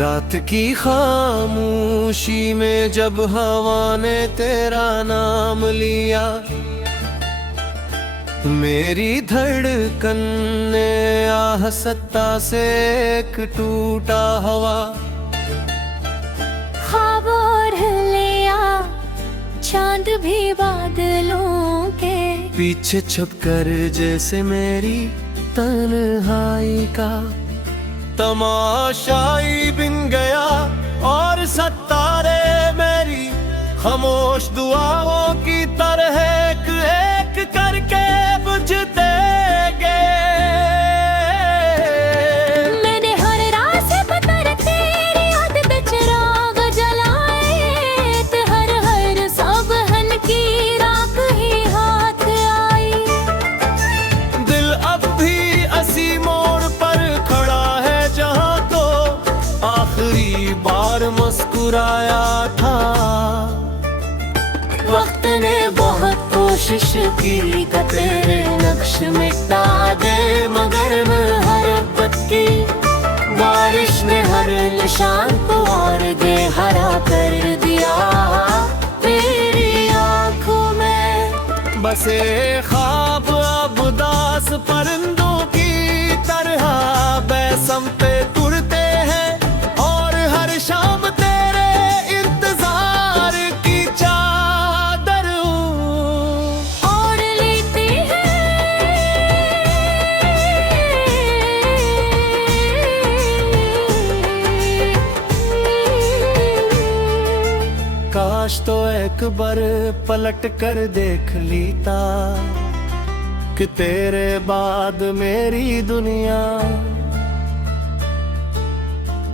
रात की खामोशी में जब हवा ने तेरा नाम लिया, मेरी धड़कन ने आहस्ता से एक टूटा हवा ख्वाब ओढ़ लिया, चांद भी बादलों के पीछे छुपकर, जैसे मेरी तन्हाई का तमाशाई बिन गया। और सितारे मेरी खामोश दुआओं की तरह एक एक करके बुझते गए। मैंने हर रात पर तेरी याद पे चिराग जलाए, ते हर हर सबहन की राख ही हाथ आई। दिल अब भी असी मोड़ पर खड़ा है, जहाँ तो आखिरी बार मुस्कुराया था। वक्त ने बहुत कोशिश की कि तेरे नक्श मिटा दे, मगर मोहब्बत की बारिश ने हर निशान को और बेहरा कर दिया। तेरी आंखों में बसे ख्वाब अब उदास परिंदों की तरह बेसमते तुरते हैं, और हर शाम तेरे इंतजार की चादर और लेती है। काश तो एक बार पलट कर देख लेता कि तेरे बाद मेरी दुनिया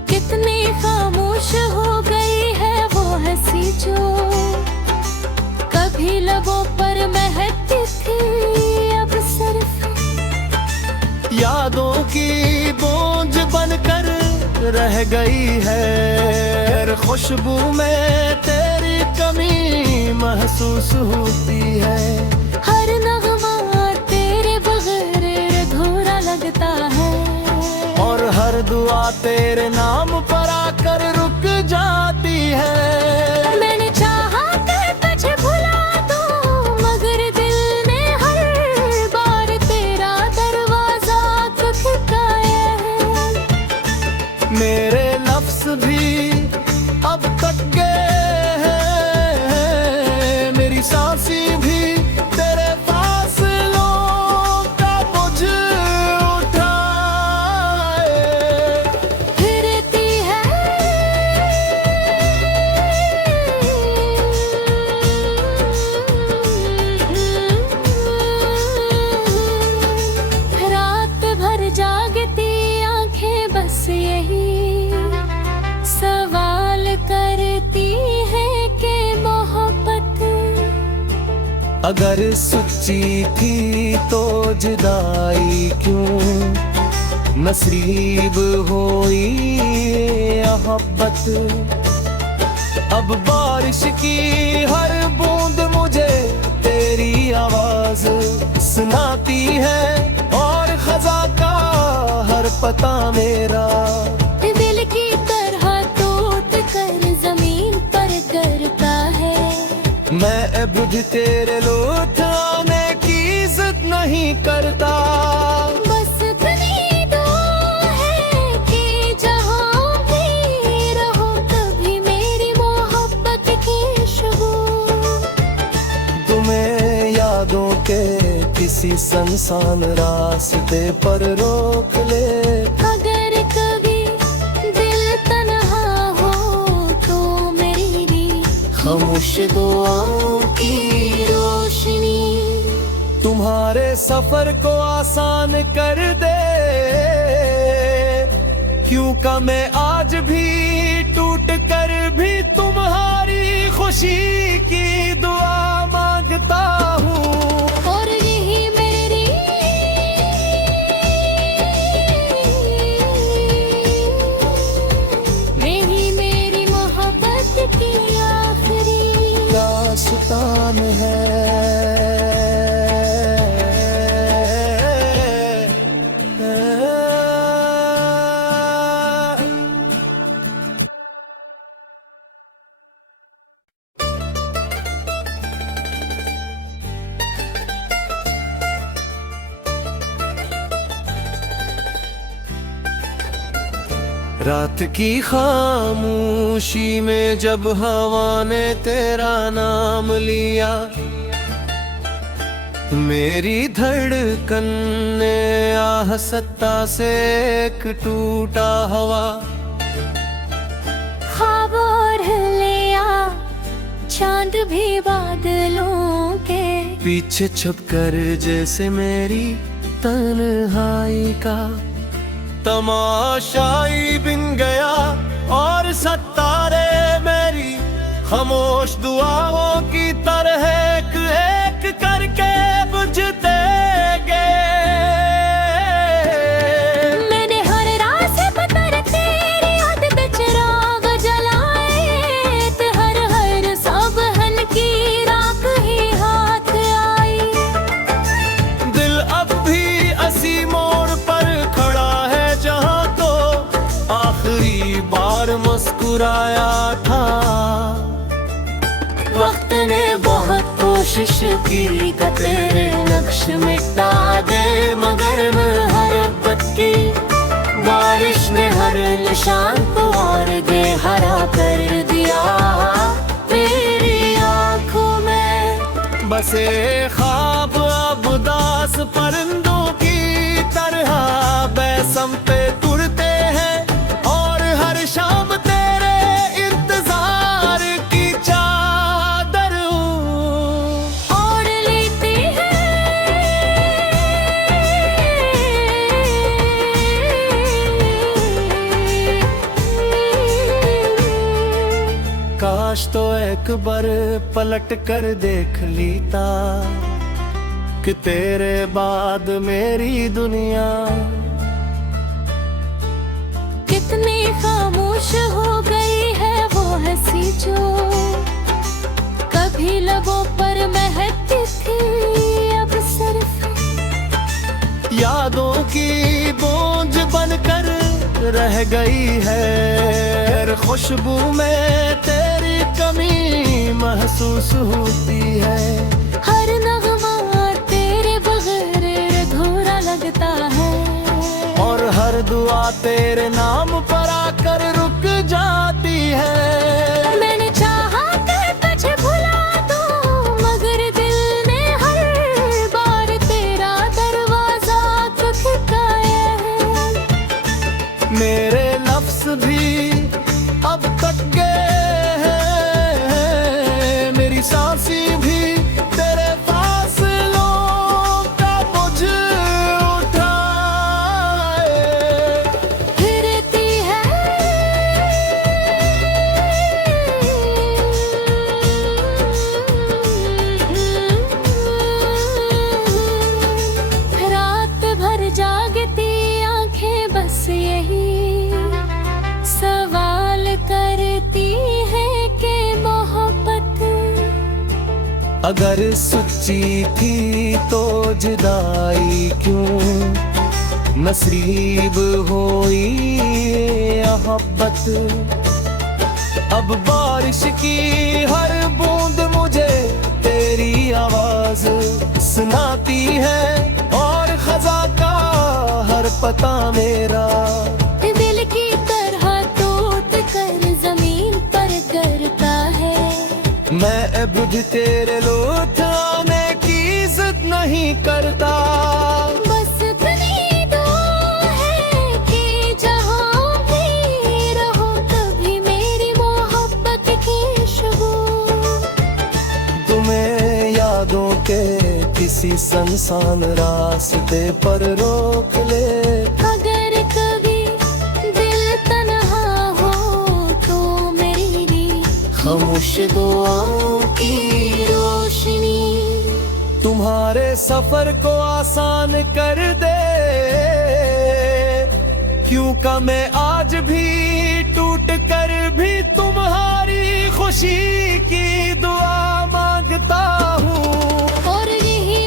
कितनी खामोश हो गई है वो हंसी जो कभी लबों पर महकती थी, अब सिर्फ यादों की बूंद बनकर रह गई है। खुशबू में तेरी कमी महसूस होती है, हर नगमा तेरे बगैर अधूरा लगता है। और हर दुआ तेरे नाम पर आकर रुक जाती है। मैंने चाहा कि तुझे भुला दूं, मगर दिल ने हर बार तेरा दरवाजा खटखटाया है। मेरे लफ्ज भी अब तक गए हैं, मेरी सांसें भी तेरे फासलों का बोझ उठाए फिरती है। रात भर जागती आंखें बस यही सवाल करती है कि मोहब्बत अगर सच्ची थी तो जुदाई क्यों नसीब हुई मोहब्बत। अब बारिश की हर बूंद मुझे तेरी आवाज सुनाती है, और खजा का हर पता मेरा दिल की तरह टूट कर जमीन पर गिरता है। मैं अब भी तेरे लौट आने की जिद नहीं करता। बस इतनी दुआ है कि जहाँ भी रहो कभी मेरी मोहब्बत की खुशबू तुम्हें यादों के किसी सुनसान रास्ते पर रोक ले। अगर कभी दिल तन्हा हो तो मेरी भी खामोश दुआओं की रोशनी तुम्हारे सफर को आसान कर दे। क्यों का मैं आज भी टूट कर भी तुम्हारी खुशी की दुआ मांगता हूँ। और यही मेरी मोहब्बत की आखिरी दास्तान है। रात की खामोशी में जब हवा ने तेरा नाम लिया, मेरी धड़कन ने आह सत्ता से एक टूटा हवा। ख्वाब ओढ़ लिया चांद भी बादलों के पीछे छुपकर जैसे मेरी तन्हाई का तमाशाई बिन गया, और सितारे मेरी खामोश दुआओं की तरह एक एक करके बुझते गए। मैंने हर रात से पत्थर तेरी याद पे चिराग जलाए, ते हर हर साबहन की राख ही हाथ आई। दिल अब भी असी मोड़ पर खड़ा है जहाँ तो आखिरी बार मुस्कुराया था। वक्त ने बहुत कोशिश की कि तेरे नक्श मिटा दे, मगर मोहब्बत की बारिश ने हर निशान को और बेहरा कर दिया। तेरी आंखों में बसे ख्वाब अब उदास परिंदों की तरह बेसम पे तुरते हैं, और हर शाम तेरे इंतजार की चादर ओढ़ लेते हैं। काश तो एक बार पलट कर देख लेता कि तेरे बाद मेरी दुनिया कितनी खामोश हो गई है वो हंसी जो कभी लबों पर महकती थी, अब सिर्फ यादों की बूंद बनकर रह गई है। खुशबू में तेरी कमी महसूस होती है, हर नगमा तेरे बगैर अधूरा लगता है, और हर दुआ तेरे नाम पर आकर रुक जाती है। मैंने चाहा कि तुझे भुला दूं, मगर दिल ने हर बार तेरा दरवाजा खटखटाया है। मेरे लफ्ज भी अब तक गए हैं, मेरी सांसें भी तेरे फासलों का बोझ उठाए फिरती है रात भर जागती आंखें बस यही सवाल करती है कि मोहब्बत अगर सच्ची थी तो जुदाई क्यों नसीब हुई मोहब्बत। अब बारिश की हर बूंद मुझे तेरी आवाज सुनाती है, और खजा का हर पता मेरा दिल की तरह टूट कर जमीन पर गिरता है। मैं अब भी तेरे लौट आने की जिद नहीं करता, बस इतनी दुआ है कि जहाँ भी रहो कभी मेरी मोहब्बत की खुशबू तुम्हें यादों के किसी सुनसान रास्ते पर रोक ले। अगर कभी दिल तन्हा हो तो मेरी खामोश दुआओं की रोशनी तुम्हारे सफर को आसान कर दे, क्यों का मैं आज भी टूट कर भी तुम्हारी खुशी की दुआ मांगता हूँ। और यही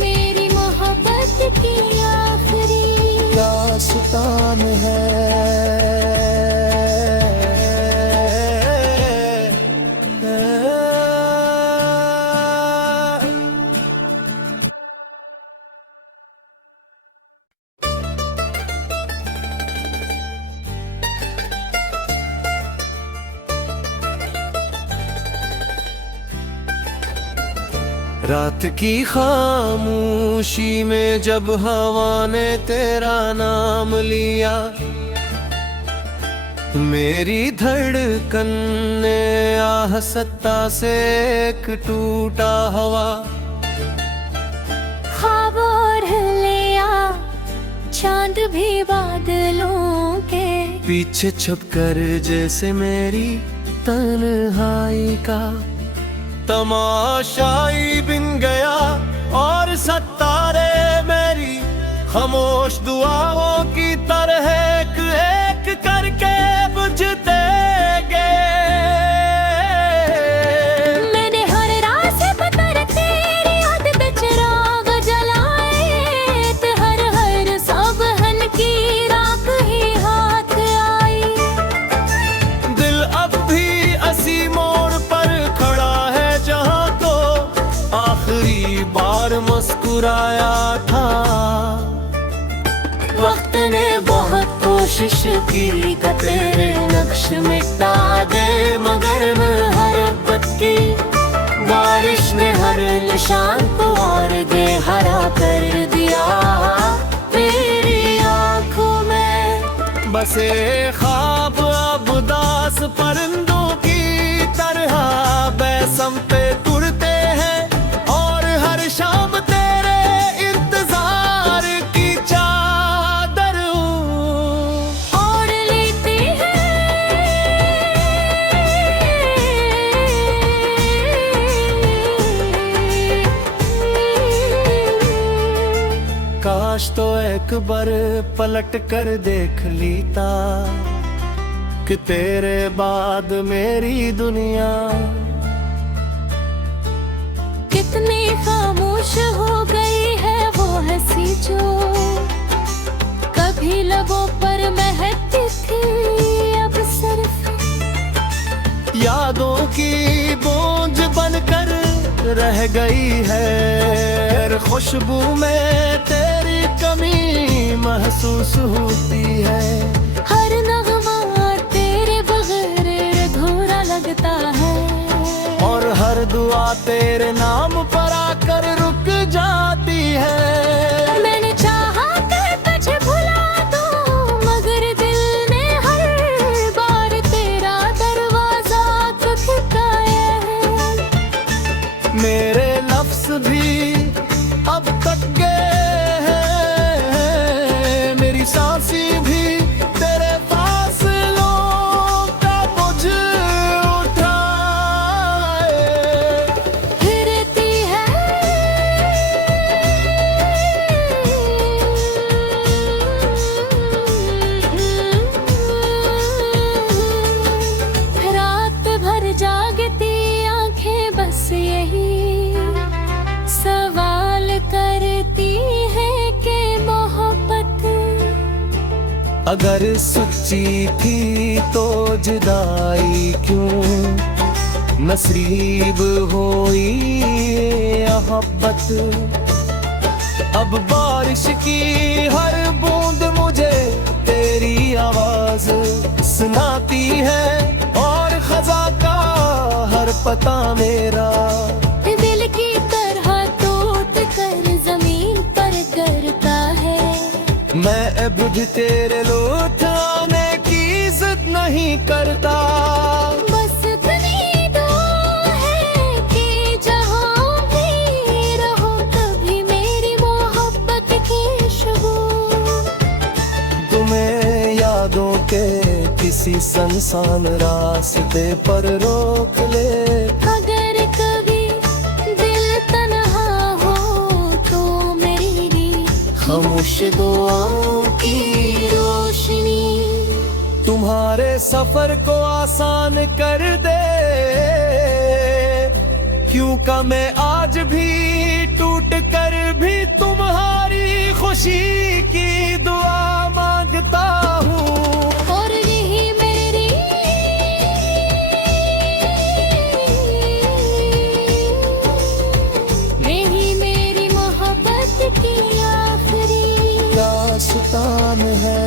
मेरी मोहब्बत की आखिरी दास्तान है। रात की खामोशी में जब हवा ने तेरा नाम लिया, मेरी धड़कन ने आह सत्ता से एक टूटा हवा। ख्वाब ओढ़ लिया चांद भी बादलों के पीछे छुपकर जैसे मेरी तन्हाई का तमाशाई बिन गया, और सितारे मेरी खामोश दुआओं की तरह एक एक करके बुझते गए। मैंने हर रात से पत्थर तेरी याद पे चिराग जलाए, ते हर हर साबहन की राख ही हाथ आई। दिल अब भी असी मोड़ पर खड़ा है जहाँ तो आखिरी बार मुस्कुराया था। वक्त ने बहुत कोशिश की कि तेरे नक्श मिटा दे, मगर मोहब्बत की बारिश ने हर निशान को और बेहरा कर दिया। तेरी आंखों में बसे ख्वाब अब उदास परिंदों की तरह बेसम पे उड़ते हैं, और हर शाम तेरे इंतजार की चादर ओढ़ लेती है। काश तो एक बार पलट कर देख लेता कि तेरे बाद मेरी दुनिया कितनी खामोश हो गई है वो हंसी जो कभी लबों पर महकती थी, अब सिर्फ यादों की बूंद बनकर रह गई है। खुशबू में तेरी कमी महसूस होती है, हर नगमा तेरे बगैर अधूरा लगता है, और हर दुआ तेरे नाम पर आकर रुक जाती है। मैंने चाहा कि तुझे भुला दूं, मगर दिल ने हर बार तेरा दरवाजा खटखटाया है। मेरे लफ्ज भी अब तक गए हैं, मेरी सांसें भी तेरे फासलों का बोझ उठाए फिरती है। रात भर जागती आंखें बस यही सवाल करती है कि मोहब्बत अगर सच्ची थी तो जुदाई क्यों नसीब हुई मोहब्बत। अब बारिश की हर बूंद मुझे तेरी आवाज सुनाती है, और खजा का हर पता मेरा दिल की तरह टूट कर जमीन पर गिरता है। मैं अब भी तेरे लौट आने की जिद नहीं करता, बस इतनी दुआ है कि जहाँ भी रहो कभी मेरी मोहब्बत की खुशबू तुम्हें यादों के किसी सुनसान रास्ते पर रोक ले। अगर कभी दिल तन्हा हो तो मेरी खामोश दुआओं की रोशनी तुम्हारे सफर को आसान कर दे, क्यों का मैं आज भी टूट कर भी तुम्हारी खुशी की दुआ मांगता हूँ। और यही मेरी मोहब्बत की आखिरी दास्तान है।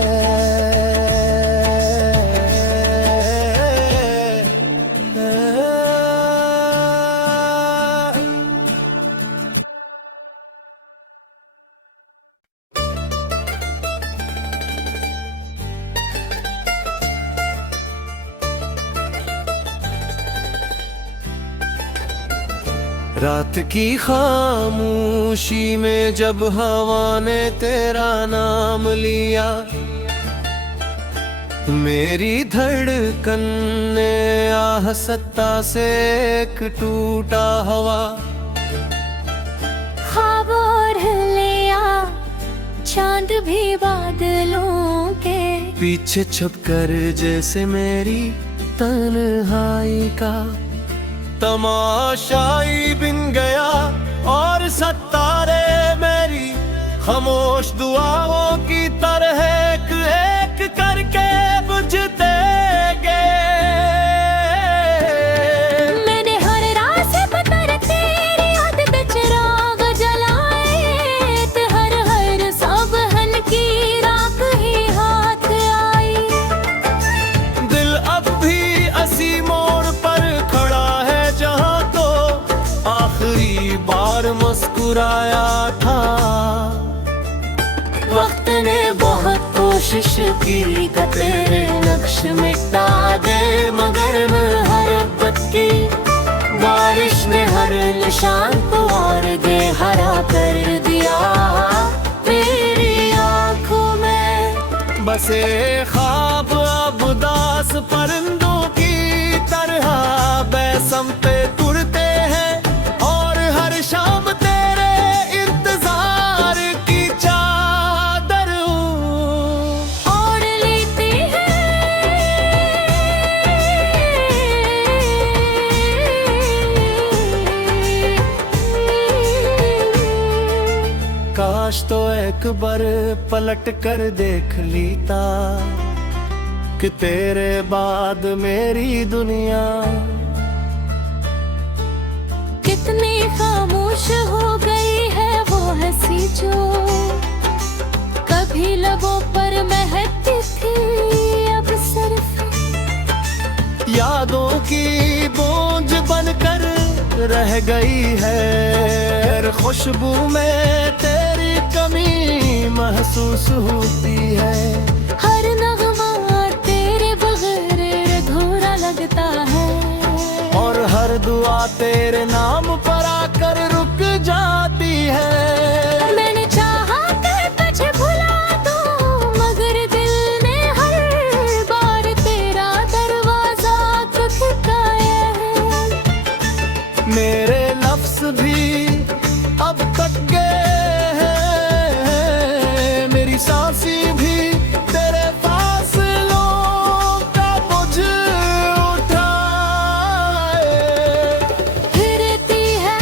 रात की खामोशी में जब हवा ने तेरा नाम लिया, मेरी धड़कन ने आह सत्ता से एक टूटा हवा। ख्वाब ओढ़ लिया चांद भी बादलों के पीछे छुपकर जैसे मेरी तन्हाई का तमाशाई बिन गया, और सितारे मेरी खामोश दुआओं की तरह एक एक करके बुझते गए। मैंने हर रात से पत्थर तेरी याद पे चिराग जलाए, ते हर हर साबहन की राख ही हाथ आई। दिल अब भी असी मोड़ पर खड़ा है जहाँ तो आखिरी बार मुस्कुराया था। वक्त ने बहुत कोशिश की कि तेरे नक्श मिटा दे, मगर मोहब्बत की बारिश ने हर निशान को और बेहरा कर दिया। मेरी आंखों में बसे ख्वाब अब उदास परिंदों की तरह बेसमते तुरते हैं, और हर शाम तेरे इंतजार की चादर ओढ़ लेते हैं। काश तो एक बार पलट कर देख लेता कि तेरे बाद मेरी दुनिया कितनी खामोश हो गई है वो हंसी जो कभी लबों पर महकती थी, अब सिर्फ यादों की बूंद बनकर रह गई है। खुशबू में तेरी कमी महसूस होती है, हर नगमा तेरे बगैर अधूरा लगता है, और हर दुआ तेरे नाम पर आकर रुक जाती है। मैंने चाहा कि तुझे भुला दूं, मगर दिल ने हर बार तेरा दरवाजा खटखटाया है। मेरे लफ्ज भी अब तक गए हैं, मेरी सांसें भी तेरे फासलों का बोझ उठाए फिरती है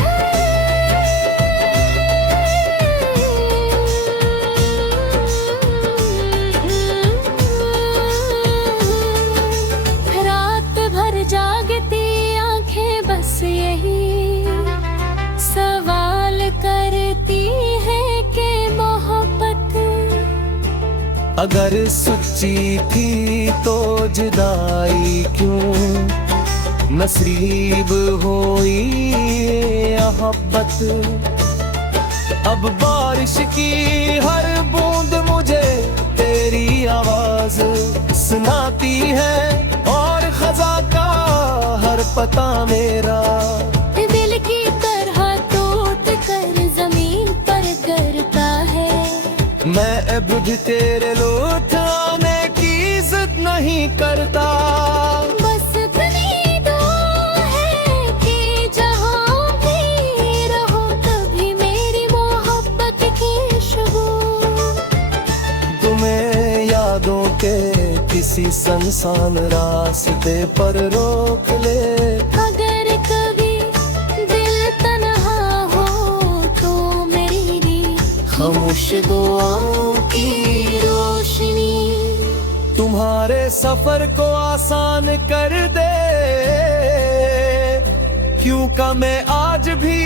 रात भर जागती आंखें बस यही सवाल करती है कि मोहब्बत अगर सच्ची थी तो जुदाई क्यों नसीब हुई मोहब्बत। अब बारिश की हर बूंद मुझे तेरी आवाज सुनाती है, और खजा का हर पता मेरा दिल की तरह टूट कर जमीन पर गिरता है। मैं अब भी तेरे लौट आने की जिद नहीं करता, बस इतनी दुआ है कि जहाँ भी रहो कभी मेरी मोहब्बत की खुशबू तुम्हें यादों के किसी सुनसान रास्ते पर रोक ले। अगर कभी दिल तन्हा हो तो मेरी खामोश दुआओं की रोशनी तुम्हारे सफर को आसान कर दे, क्यों का मैं आज भी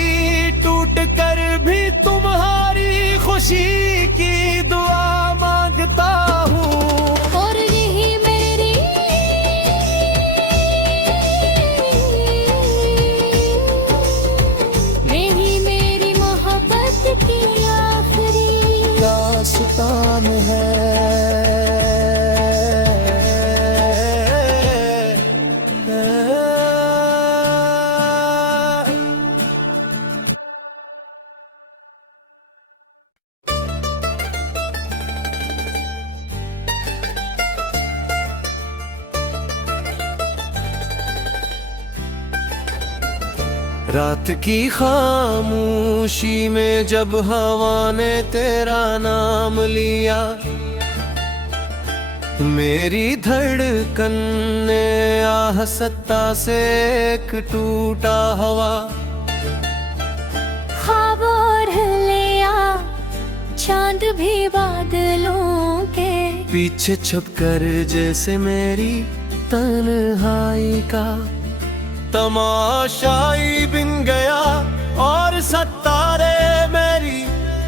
टूट कर भी तुम्हारी खुशी की दुआ मांगता हूँ। और यही मेरी मोहब्बत की आखिरी दास्तान है। रात की खामोशी में जब हवा ने तेरा नाम लिया, मेरी धड़कन ने आह सत्ता से एक टूटा हवा। ख्वाब ओढ़ लिया चांद भी बादलों के पीछे छुपकर जैसे मेरी तन्हाई का तमाशाई बिन गया, और सितारे मेरी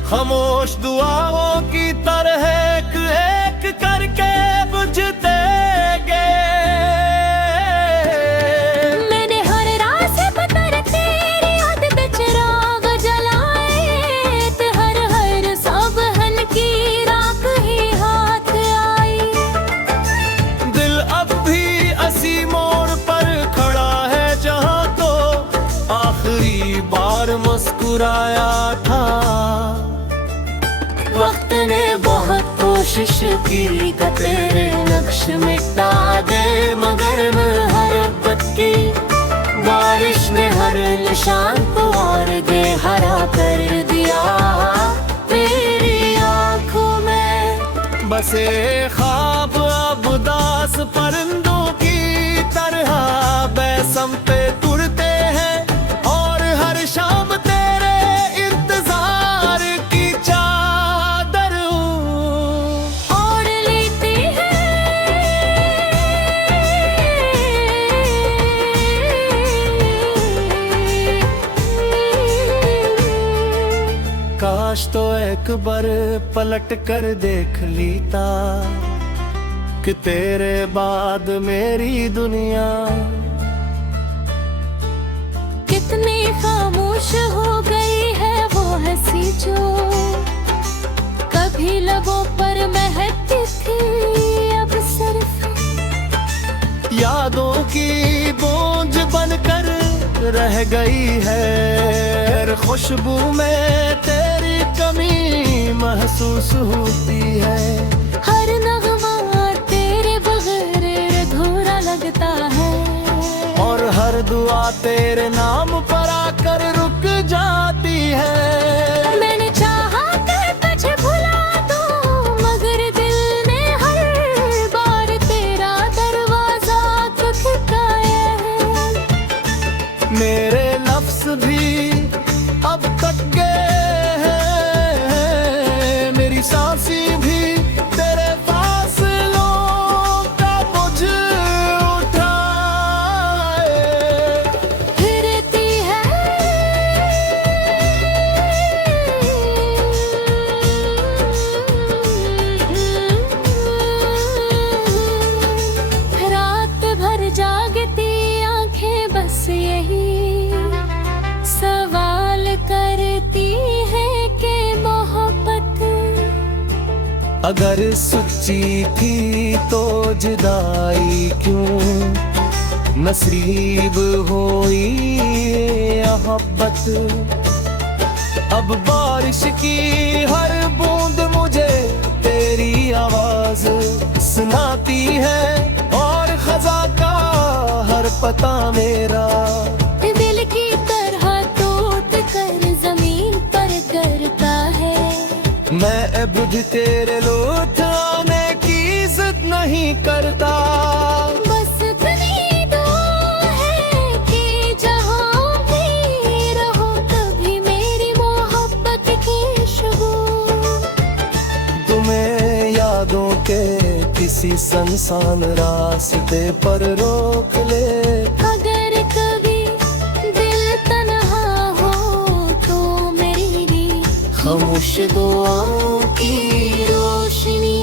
खामोश दुआओं की तरह एक एक करके बुझते गए। मैंने हर रात से पत्थर तेरी याद पे चिराग जलाए, ते हर हर साबहन की राख ही हाथ आई। दिल अब भी असी मोड़ पर खड़ा है जहाँ तो आखिरी बार मुस्कुराया था। वक्त ने बहुत कोशिश की कि तेरे नक्श मिटा दे, मगर मोहब्बत की बारिश ने हर निशान को और बेहरा कर दिया। तेरी आंखों में बसे ख्वाब अब उदास परिंदों की तरह बेसम पे उड़ते हैं, और हर शाम तेरे इंतजार की चादर और लेते हैं। काश तो एक बार पलट कर देख लेता कि तेरे बाद मेरी दुनिया कितनी खामोश हो गई है वो हंसी जो कभी लबों पर महकती थी, अब सिर्फ यादों की बूंद बनकर रह गई है। खुशबू में तेरी कमी महसूस होती है, हर नगमा तेरे बगैर अधूरा लगता है, और हर दुआ तेरे नाम पर आकर रुक जाती है। मैंने चाहा कर तुझे भुला दूं, मगर दिल ने हर बार तेरा दरवाजा खटखटाया है। मेरे लफ्ज भी अब तक गए हैं, मेरी सांसें भी तेरे फासलों का बोझ उठाए फिरती है रात भर जागती आंखें बस यही सवाल करती है कि मोहब्बत अगर सच्ची थी तो जुदाई क्यों नसीब हुई मोहब्बत। अब बारिश की हर बूंद मुझे तेरी आवाज सुनाती है, और खजा का हर पता मेरा दिल की तरह टूट कर जमीन पर गिरता है। मैं अब भी तेरे लौट आने की जिद नहीं करता, बस इतनी दुआ है कि जहाँ भी रहो कभी मेरी मोहब्बत की खुशबू तुम्हें यादों के किसी सुनसान रास्ते पर रोक ले। अगर कभी दिल तन्हा हो तो मेरी खामोश दुआओं की रोशनी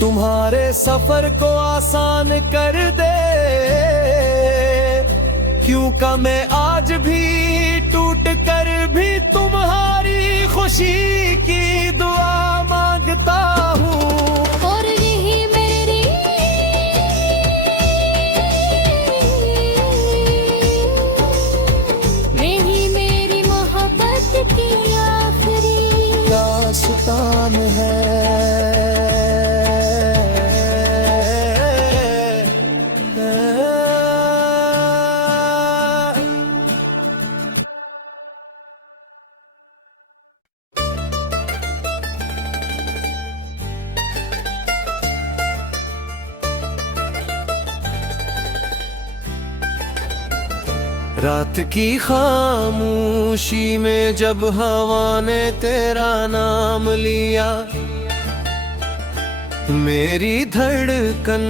तुम्हारे सफर को आसान कर दे, क्यों का मैं आज भी टूट कर भी तुम्हारी खुशी की दुआ मांगता हूँ। और यही मेरी मोहब्बत की आखिरी दास्तान है। रात की खामोशी में जब हवा ने तेरा नाम लिया, मेरी धड़कन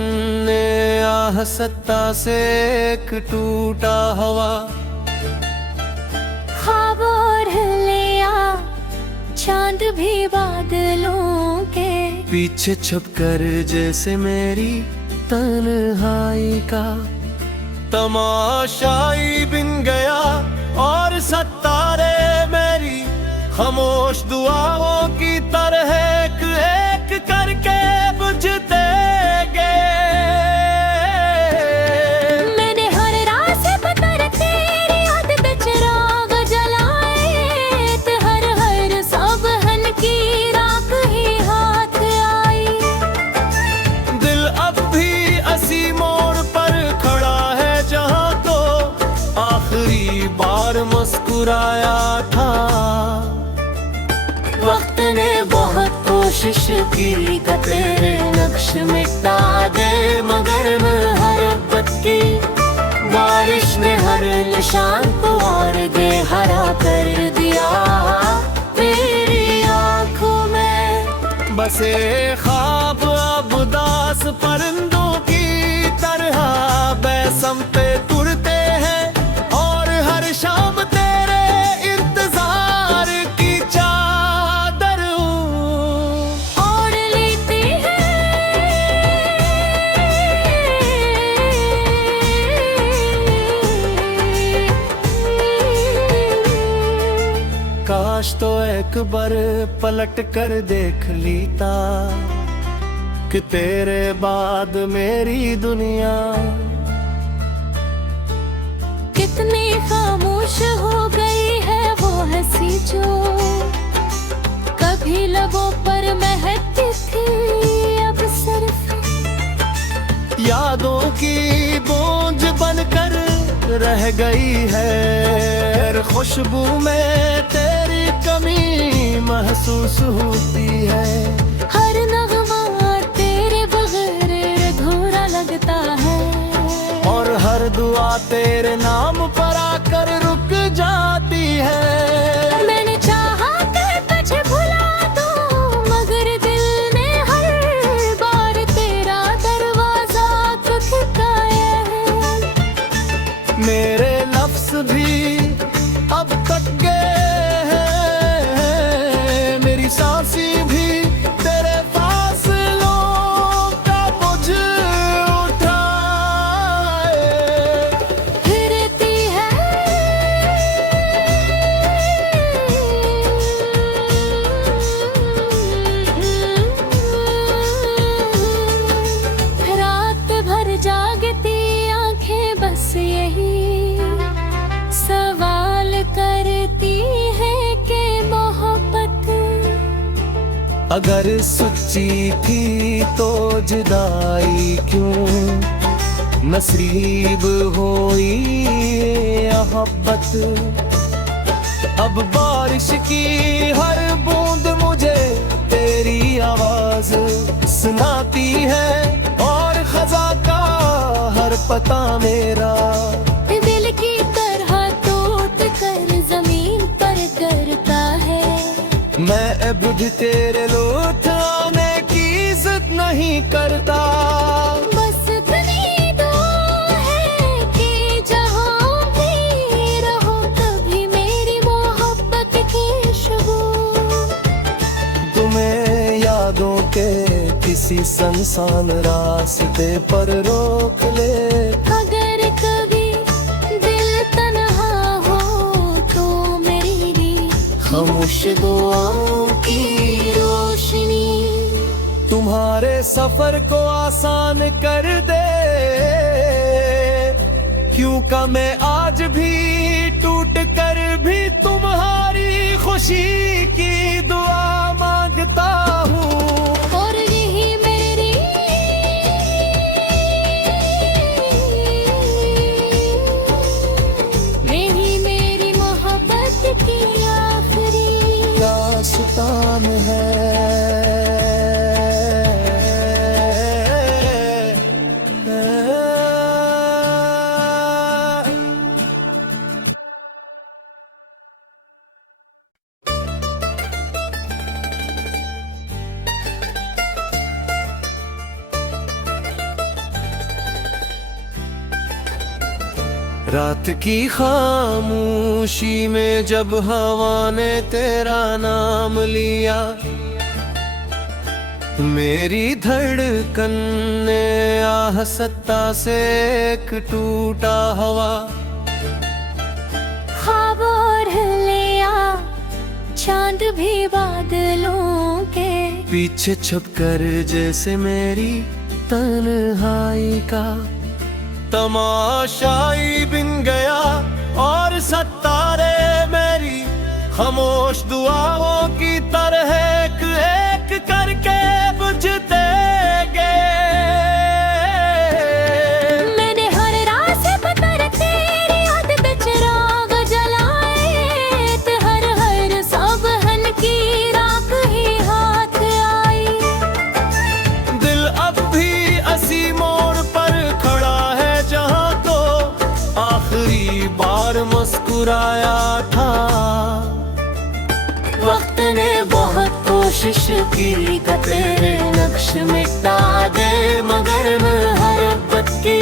ने आह सत्ता से एक टूटा हवा। ख्वाब ओढ़ लिया चांद भी बादलों के पीछे छुपकर जैसे मेरी तन्हाई का तमाशाई बिन गया, और सितारे मेरी खामोश दुआओं की तरह एक एक करके बुझते गए। मैंने हर रात से पकड़ तेरी याद पे चिराग जलाए, ते हर हर साबहन की राख ही हाथ आई। दिल अब भी असी मोड़ पर खड़ा है जहाँ तो आखिरी बार मुस्कुराया था। वक्त ने बहुत कोशिश की कि तेरे नक्श मिटा दे, मगर मोहब्बत की बारिश ने हर निशान को और बेहरा कर दिया। मेरी आंखों में बसे ख्वाब अब उदास परिंदों की तरह बेसम पे उड़ते हैं, और हर शाम तेरे इंतजार की चादर ओढ़ लेती है। काश तो एक बार पलट कर देख लेता कि तेरे बाद मेरी दुनिया कितनी खामोश हो गई है वो हंसी जो कभी लबों पर महकती थी, अब सिर्फ यादों की बूंद बनकर रह गई है। खुशबू में तेरी कमी महसूस होती है, हर नगमा तेरे बगैर अधूरा लगता है, और हर दुआ तेरे नाम पर आकर रुक जाती है। मैंने चाहा कि तुझे भुला दूं, मगर दिल ने हर बार तेरा दरवाजा खटखटाया है। मेरे लफ्ज भी अब तक गए हैं, मेरी सांसें भी तेरे फासलों का बोझ उठाए फिरती है। रात भर जागती आंखें बस यही सवाल करती है कि मोहब्बत अगर सच्ची थी तो जुदाई क्यों नसीब हुई मोहब्बत। अब बारिश की हर बूंद मुझे तेरी आवाज सुनाती है, और खजा का हर पता मेरा दिल की तरह टूट कर जमीन पर गिरता है। मैं अब भी तेरे लौट आने की जिद नहीं करता, बस इतनी दुआ है कि जहाँ भी रहो कभी मेरी मोहब्बत की खुशबू तुम्हें यादों के किसी सुनसान रास्ते पर रोक ले। अगर कभी दिल तन्हा हो तो मेरी खामोश दुआओं की रोशनी तुम्हारे सफर को आसान कर दे, क्यों का मैं आज भी टूट कर भी तुम्हारी खुशी की दुआ मांगता हूँ। और यही मेरी मोहब्बत की आखिरी दास्तान है। रात की खामोशी में जब हवा ने तेरा नाम लिया, मेरी धड़कन ने आह सत्ता से एक टूटा हवा। ख्वाब ओढ़ लिया चांद भी बादलों के पीछे छुपकर जैसे मेरी तन्हाई का तमाशाई बिन गया, और सितारे मेरी खामोश दुआओं की तरह एक एक करके बुझते गए। मैंने हर रात से पत्थर तेरी याद पे चिराग जलाए, ते हर हर साबहन की राख ही हाथ आई। दिल अब भी असी मोड़ पर खड़ा है जहाँ तो आखिरी बार मुस्कुराया था। वक्त ने बहुत कोशिश की कि तेरे नक्श मिटा दे, मगर मोहब्बत की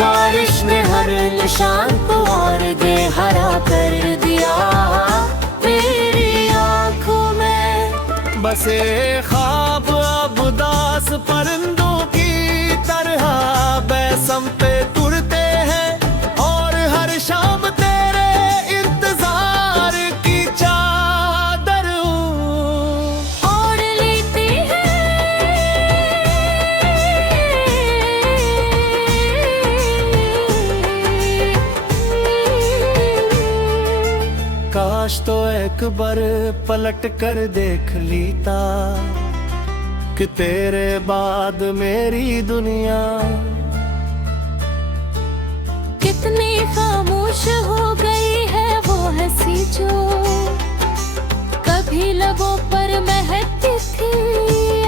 बारिश ने हर निशान को और बेहरा कर दिया। मेरी आंखों में बसे ख्वाब अब उदास परिंदों की तरह बेसम पे उड़ते हैं, और हर शाम तेरे इंतजार की चादर ओढ़ लेती है। काश तो एक बार पलट कर देख लेता कि तेरे बाद मेरी दुनिया कितनी खामोश हो गई है वो हंसी जो कभी लबों पर महकती थी,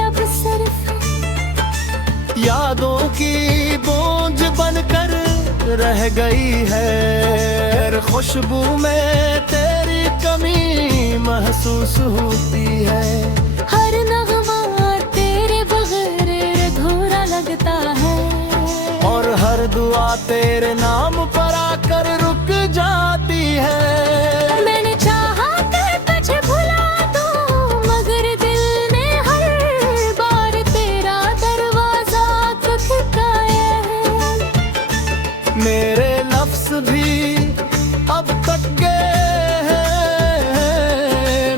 अब सिर्फ यादों की बूंद बनकर रह गई है। खुशबू में तेरी कमी महसूस होती है, हर नगमा तेरे बगैर अधूरा लगता है, और हर दुआ तेरे नाम पर आकर रुक जाती है। मैंने चाहा कि तुझे भुला दूं, मगर दिल ने हर बार तेरा दरवाजा खटखटाया है। मेरे लफ्ज भी अब तक गए हैं,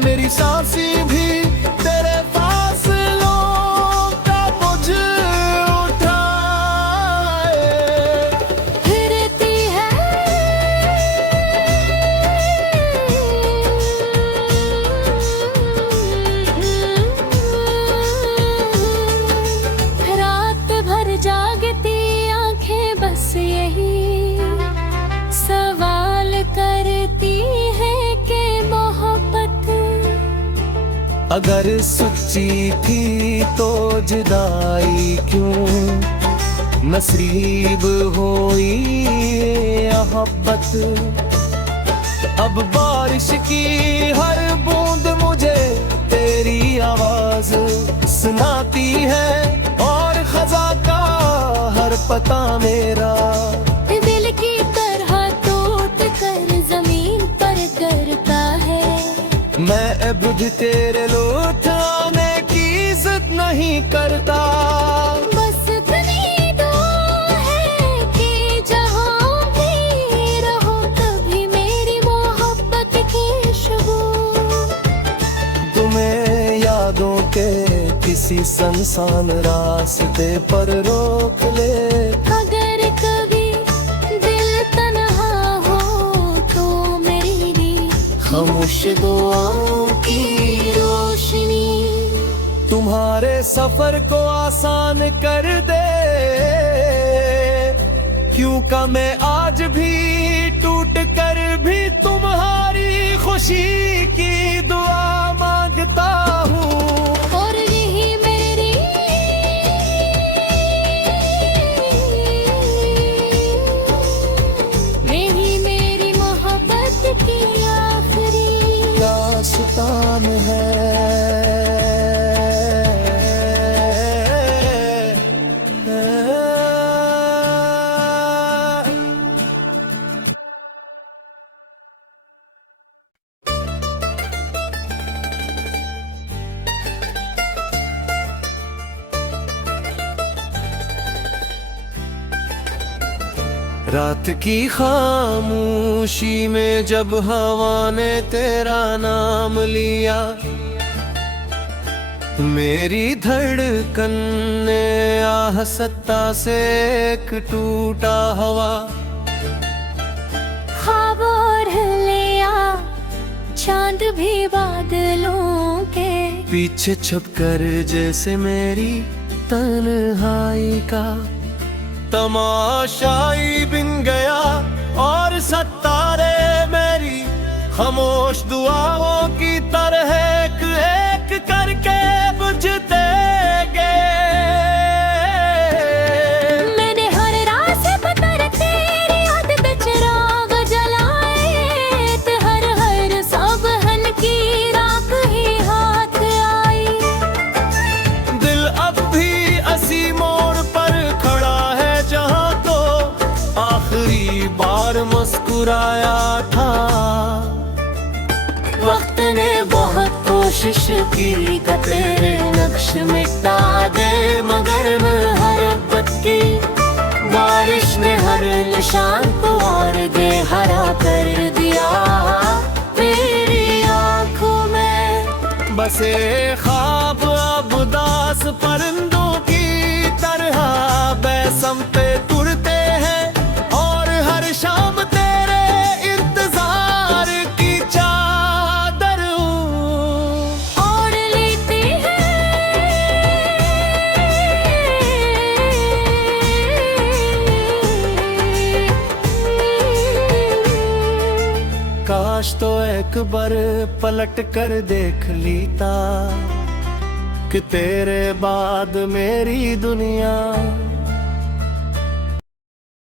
मेरी सांसें भी तेरे फासलों का बोझ उठाए फिरती है। रात भर जागती आंखें बस यही सवाल करती है कि मोहब्बत अगर सच्ची थी तो जुदाई क्यों नसीब हुई मोहब्बत। अब बारिश की हर बूंद मुझे तेरी आवाज सुनाती है, और खजा का हर पता मेरा दिल की तरह टूट कर जमीन पर गिरता है। मैं अब भी तेरे लौट आने की जिद नहीं करता। बस इतनी दुआ है कि जहाँ भी रहो कभी मेरी मोहब्बत की खुशबू तुम्हें यादों के किसी सुनसान रास्ते पर रोक ले। अगर कभी दिल तन्हा हो तो मेरी खामोश दुआओं की रोशनी तुम्हारे सफर को आसान कर दे, क्यों का मैं आज भी टूट कर भी तुम्हारी खुशी की दुआ मांगता हूँ। और यही मेरी मोहब्बत की आखिरी दास्तान है। रात की खामोशी में जब हवा ने तेरा नाम लिया, मेरी धड़कन ने आह सत्ता से एक टूटा हवा। ख्वाब ओढ़ लिया चांद भी बादलों के पीछे छुपकर जैसे मेरी तन्हाई का तमाशाई बिन गया, और सत्तारे मेरी खामोश दुआओं की तरह एक एक करके बुझते गए। मैंने हर रात से पत्थर तेरी याद पे चिराग जलाए, ते हर हर साबहन की राख ही हाथ आई। दिल अब भी असी मोड़ पर खड़ा है जहाँ तो आखिरी बार मुस्कुराया था। वक्त ने बहुत कोशिश की कि तेरे नक्श मिटा दे, मगर मोहब्बत की बारिश ने हर निशान को और बेहरा कर दिया। मेरी आंखों में बसे ख्वाब अब उदास परिंदों की तरह बेसमते तुरते हैं, और हर शाम तेरे इंतजार की चादर ओढ़ लेते हैं। काश तो एक बार पलट कर देख लेता कि तेरे बाद मेरी दुनिया